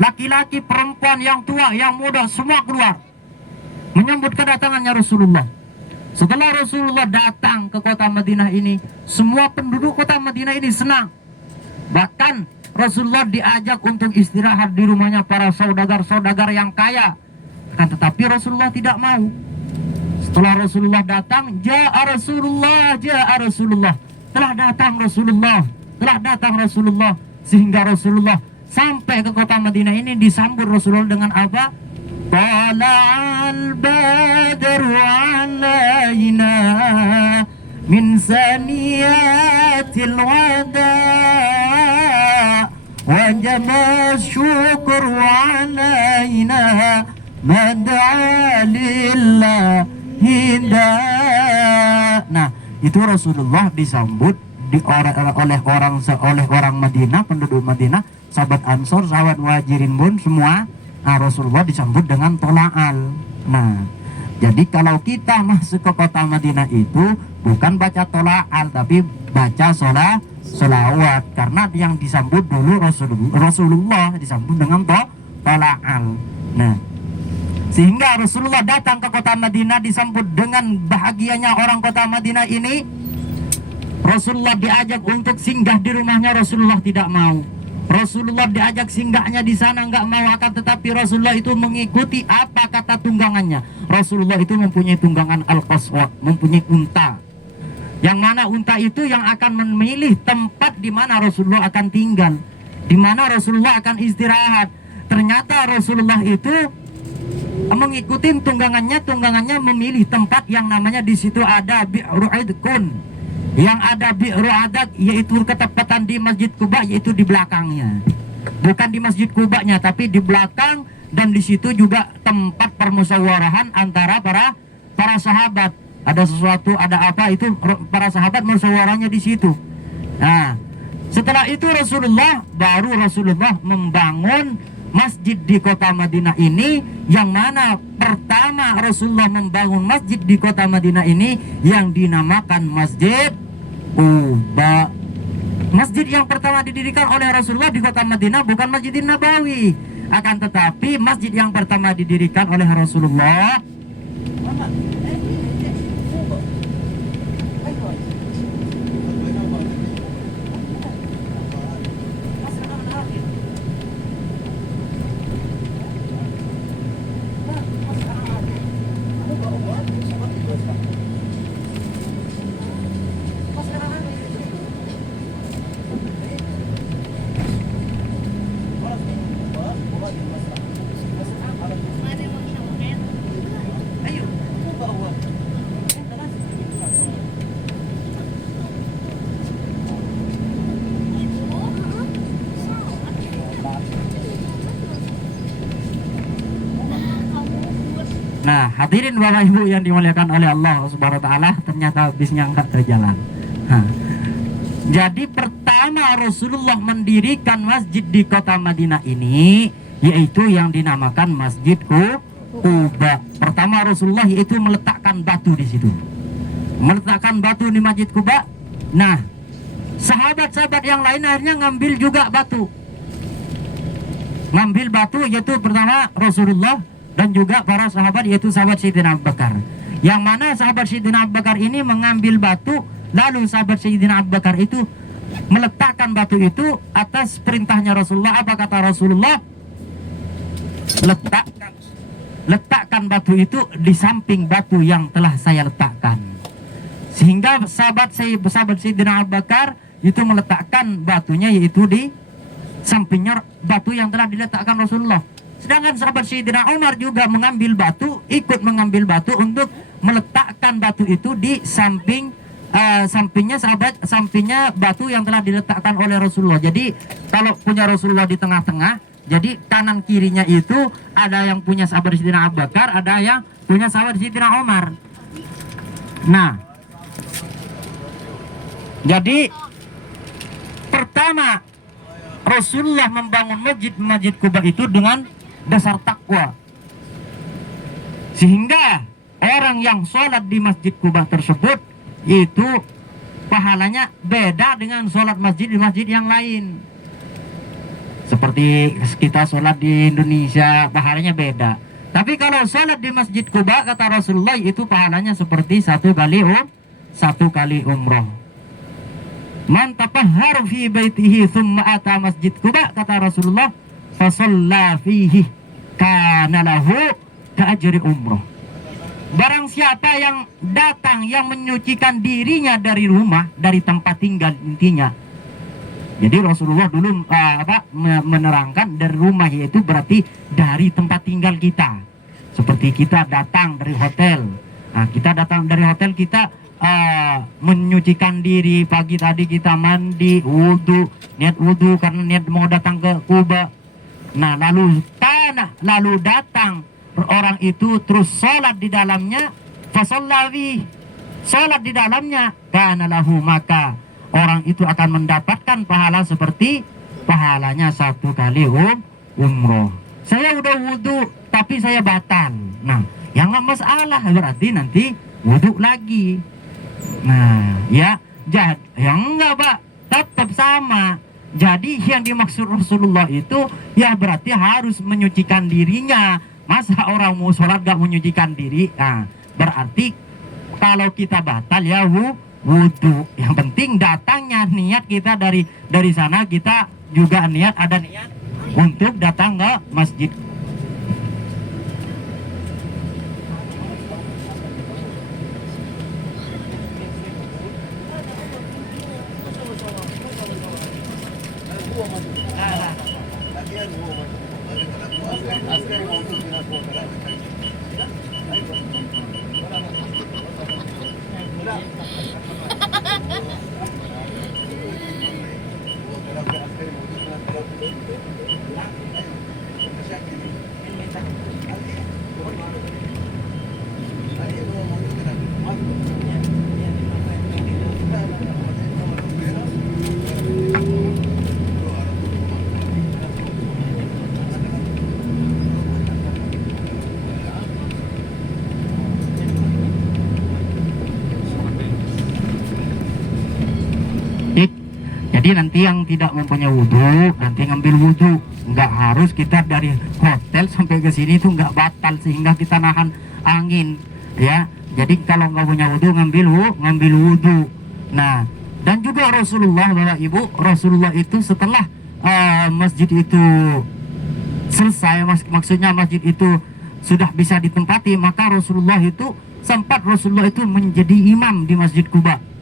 Laki-laki, perempuan, yang tua, yang muda, semua keluar menyambut kedatangannya Rasulullah. Setelah Rasulullah datang ke kota Madinah ini, semua penduduk kota Madinah ini senang. Bahkan Rasulullah diajak untuk istirahat di rumahnya para saudagar-saudagar yang kaya. Akan tetapi Rasulullah tidak mau. Setelah Rasulullah datang, ja'a Rasulullah, ja'a Rasulullah. Telah datang Rasulullah, telah datang Rasulullah. Sehingga Rasulullah sampai ke kota Madinah ini disambut Rasulullah dengan apa? Tala'al badru alaina min saniyatil wada' wajaba syukur alaina mad'a lillahi da. Nah, itu Rasulullah disambut oleh orang Madinah, penduduk Madinah, sahabat Ansor, sahabat Muhajirin pun semua. Nah, Rasulullah disambut dengan tola'al. Nah, jadi kalau kita masuk ke kota Madinah itu bukan baca tola'al, tapi baca sholawat. Karena yang disambut dulu Rasulullah disambut dengan tola'al. Nah, sehingga Rasulullah datang ke kota Madinah disambut dengan bahagianya orang kota Madinah ini. Rasulullah diajak untuk singgah di rumahnya, Rasulullah tidak mau. Rasulullah diajak singgahnya di sana, nggak mau. Akan tetapi Rasulullah itu mengikuti apa kata tunggangannya. Rasulullah itu mempunyai tunggangan al-qaswa, mempunyai unta. Yang mana unta itu yang akan memilih tempat di mana Rasulullah akan tinggal, di mana Rasulullah akan istirahat. Ternyata Rasulullah itu mengikuti tunggangannya memilih tempat yang namanya di situ ada Bi'ru Idkun. Yang ada Bi'ru Adak, yaitu ketepatan di Masjid Quba, yaitu di belakangnya. Bukan di Masjid Quba-nya, tapi di belakang. Dan di situ juga tempat permusyawaratan antara para sahabat. Ada sesuatu, ada apa, itu para sahabat musyawarahnya di situ. Nah, setelah itu Rasulullah membangun masjid di kota Madinah ini, yang mana pertama Rasulullah membangun masjid di kota Madinah ini yang dinamakan Masjid Quba. Masjid yang pertama didirikan oleh Rasulullah di kota Madinah bukan Masjidin Nabawi, akan tetapi masjid yang pertama didirikan oleh Rasulullah Nah, hadirin Bapak Ibu yang dimuliakan oleh Allah Subhanahu wa taala, ternyata bisnya enggak terjalan. Jadi pertama Rasulullah mendirikan masjid di kota Madinah ini, yaitu yang dinamakan Masjid Quba. Pertama Rasulullah yaitu meletakkan batu di situ. Meletakkan batu di Masjid Quba. Nah, sahabat-sahabat yang lain akhirnya ngambil juga batu. Ngambil batu, yaitu pertama Rasulullah dan juga para sahabat, yaitu sahabat Sayyidina Abu Bakar. Yang mana sahabat Sayyidina Abu Bakar ini mengambil batu, lalu sahabat Sayyidina Abu Bakar itu meletakkan batu itu atas perintahnya Rasulullah. Apa kata Rasulullah? Letakkan batu itu di samping batu yang telah saya letakkan. Sehingga sahabat Sayyidina Abu Bakar itu meletakkan batunya, yaitu di sampingnya batu yang telah diletakkan Rasulullah. Sedangkan sahabat Sayyidina Umar juga mengambil batu, ikut mengambil batu untuk meletakkan batu itu di sampingnya batu yang telah diletakkan oleh Rasulullah. Jadi kalau punya Rasulullah di tengah-tengah, jadi kanan kirinya itu ada yang punya sahabat Sayyidina Abu Bakar, ada yang punya sahabat Sayyidina Umar. Nah, jadi pertama Rasulullah membangun masjid Quba itu dengan dasar takwa, sehingga orang yang sholat di Masjid Quba tersebut itu pahalanya beda dengan sholat masjid di masjid yang lain. Seperti di kita sholat di Indonesia pahalanya beda. Tapi kalau sholat di Masjid Quba kata Rasulullah itu pahalanya seperti satu kali umroh. Man tatahhara fi baitihi thumma ata Masjid Quba kata Rasulullah fa shalla fihi kana lahu ka'ajri umroh. Barang siapa yang datang yang menyucikan dirinya dari rumah, dari tempat tinggal intinya. Jadi Rasulullah dulu menerangkan dari rumah, yaitu berarti dari tempat tinggal kita. Seperti kita datang dari hotel. Nah, kita datang dari hotel, kita menyucikan diri. Pagi tadi kita mandi, niat wudhu karena niat mau datang ke Quba. Nah, lalu datang orang itu terus sholat di dalamnya, fasallawi, sholat di dalamnya, kana lahu, maka orang itu akan mendapatkan pahala seperti pahalanya satu kali umroh. Saya udah wudhu tapi saya batal. Nah, yang nggak masalah, berarti nanti wudhu lagi. Nah, ya, yang enggak Pak, tetap sama. Jadi yang dimaksud Rasulullah itu ya berarti harus menyucikan dirinya. Masa orang mau sholat gak menyucikan diri? Nah, berarti kalau kita batal ya wudhu. Yang penting datangnya niat kita dari sana, kita juga ada niat untuk datang ke masjid. Jadi nanti yang tidak mempunyai wudhu nanti ngambil wudhu, nggak harus kita dari hotel sampai ke sini itu nggak batal sehingga kita nahan angin ya. Jadi kalau nggak punya wudhu ngambil wudhu. Nah, dan juga Rasulullah, Bapak Ibu, Rasulullah itu setelah masjid itu selesai, maksudnya masjid itu sudah bisa ditempati, maka Rasulullah itu menjadi imam di Masjid Quba.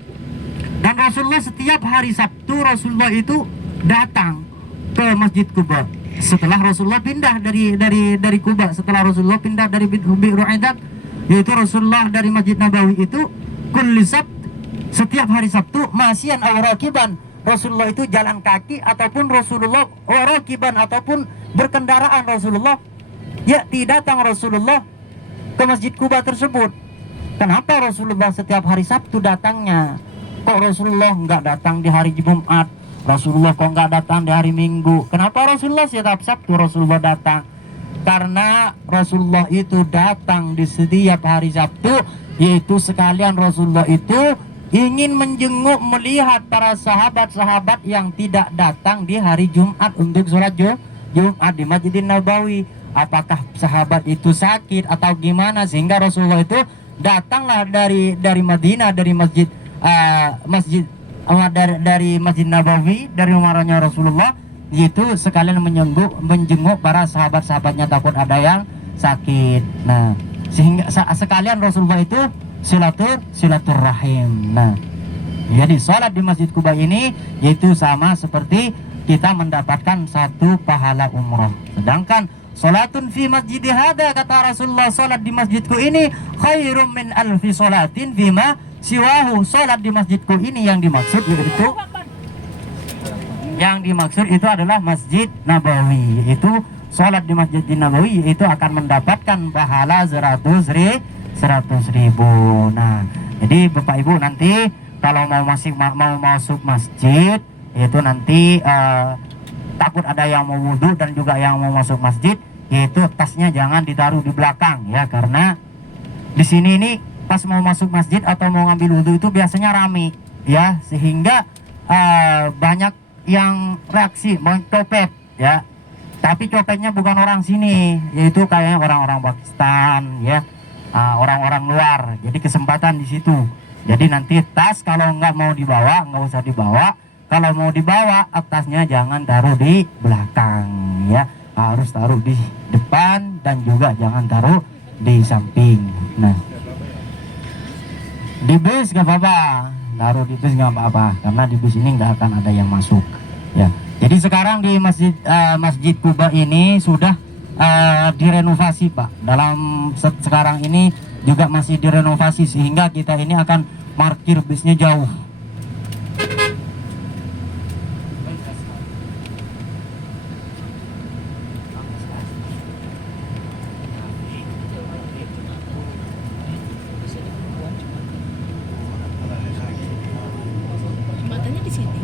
Dan Rasulullah setiap hari Sabtu Rasulullah itu datang ke Masjid Quba. Setelah Rasulullah pindah dari Quba, setelah Rasulullah pindah dari Bi'ru Aidak, yaitu Rasulullah dari Masjid Nabawi itu kulli Sabt, setiap hari Sabtu masyian aw rakiban, Rasulullah itu jalan kaki ataupun Rasulullah rakiban ataupun berkendaraan Rasulullah datang Rasulullah ke Masjid Quba tersebut. Kenapa Rasulullah setiap hari Sabtu datangnya? Kok Rasulullah nggak datang di hari Jumat? Rasulullah kok nggak datang di hari Minggu? Kenapa Rasulullah setiap Sabtu Rasulullah datang? Karena Rasulullah itu datang di setiap hari Sabtu, yaitu sekalian Rasulullah itu ingin menjenguk, melihat para sahabat-sahabat yang tidak datang di hari Jumat untuk sholat Jumat di Masjidin Nabawi. Apakah sahabat itu sakit atau gimana, sehingga Rasulullah itu datanglah dari Madinah, dari dari Masjid Nabawi, dari umaranya Rasulullah, yaitu sekalian menjenguk para sahabat-sahabatnya, takut ada yang sakit. Nah, sehingga sekalian Rasulullah itu silaturahim. Nah, jadi sholat di Masjid Quba ini yaitu sama seperti kita mendapatkan satu pahala umroh. Sedangkan sholatun fi masjid hada, kata Rasulullah, sholat di masjidku ini khairum min alfi sholatin fima siwahu. Sholat di masjidku ini yang dimaksud itu adalah Masjid Nabawi. Itu sholat di Masjid Nabawi itu akan mendapatkan pahala 100.000. Nah, jadi Bapak Ibu nanti kalau mau masuk masjid itu nanti takut ada yang mau wudhu dan juga yang mau masuk masjid, yaitu tasnya jangan ditaruh di belakang ya, karena di sini ini pas mau masuk masjid atau mau ngambil wudhu itu biasanya rame ya, sehingga banyak yang reaksi mencopet ya. Tapi copetnya bukan orang sini, yaitu kayaknya orang-orang Pakistan ya, orang-orang luar. Jadi kesempatan di situ. Jadi nanti tas kalau nggak mau dibawa, nggak usah dibawa. Kalau mau dibawa, tasnya jangan taruh di belakang ya, harus taruh di depan dan juga jangan taruh di samping. Nah, di bus nggak apa-apa, taruh di bus nggak apa-apa, karena di bus ini nggak akan ada yang masuk ya. Jadi sekarang di Masjid Quba ini sudah direnovasi Pak. Dalam sekarang ini juga masih direnovasi sehingga kita ini akan parkir busnya jauh. Matanya di sini.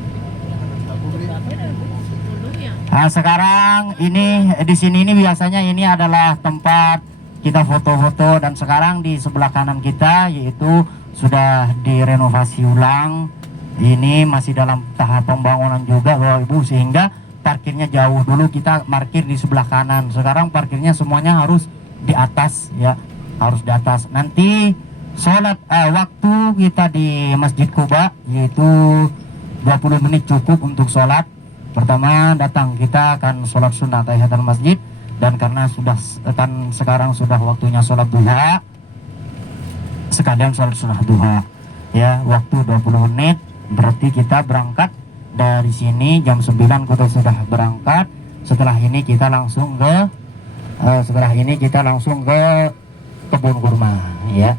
Nah, sekarang ini di sini ini biasanya ini adalah tempat kita foto-foto, dan sekarang di sebelah kanan kita yaitu sudah direnovasi ulang. Ini masih dalam tahap pembangunan juga Bapak Ibu, sehingga parkirnya jauh. Dulu kita parkir di sebelah kanan, sekarang parkirnya semuanya harus di atas ya, harus di atas. Nanti sholat waktu kita di Masjid Quba yaitu 20 menit cukup untuk sholat. Pertama datang kita akan sholat sunnah tahiyatul masjid, dan karena sudah kan sekarang sudah waktunya sholat duha, sekalian sholat sunnah duha ya, waktu 20 menit. Berarti kita berangkat dari sini jam 9 kita sudah berangkat. Setelah ini kita langsung ke kebun kurma ya.